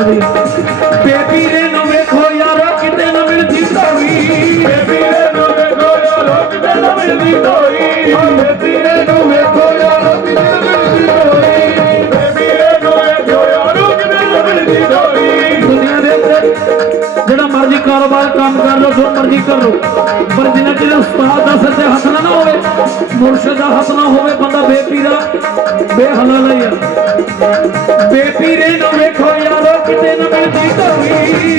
ਧੋਵੀ ਦੇ ਜਿਹੜਾ ਮਰਜ਼ੀ ਕਾਰੋਬਾਰ, ਕੰਮ ਕਰ ਲਓ, ਜੋ ਮਰਜ਼ੀ ਕਰ ਲਓ, ਪਰ ਜਿੰਨਾ ਚਿਰ ਉਸਤਾਦ ਦਾ ਸੱਚੇ ਹੱਥ ਨਾ ਹੋਵੇ ਮੁਰਸ਼ਦ ਦਾ ਹੱਥ ਨਾ ਹੋਵੇ, ਬੰਦਾ ਬੇਪੀ ਦਾ ਬੇਹਲਾਲ ਹੀ ਆ ਬੇਪੀ ਰੇ ਨਾ ਵੇਖੋ ਯਾਰੋ, ਕਿਤੇ ਨਾ ਮਿਲਦੀ ਧੋਈ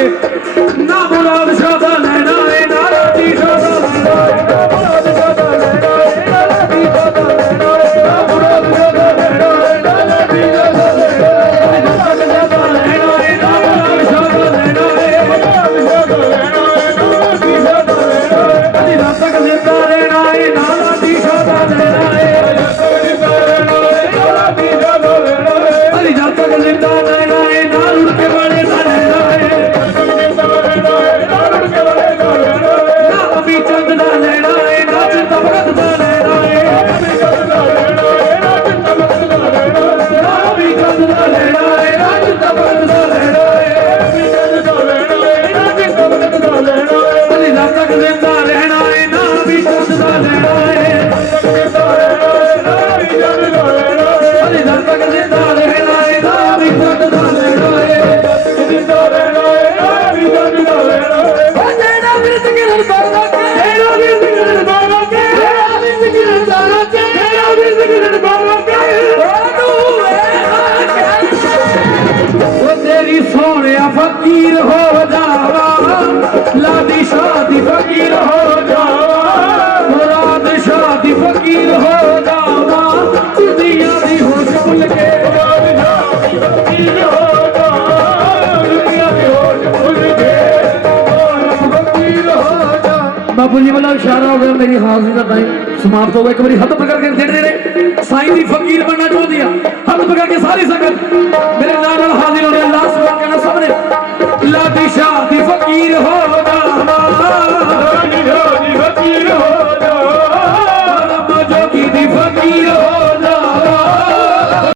que सोने फकीर हो जावा लादी शादी फकीर हो जावा मुराद शादी फकीर हो जावा दुनिया भी हो भूल के फकीर बापू जी वाला इशारा हो गया मेरी हाजिरी का टाइम समाप्त हो गया एक बार हाथ पकड़ के दे रहे साईं भी फकीर बनना चाहती है हाथ पकड़ के सारी संगत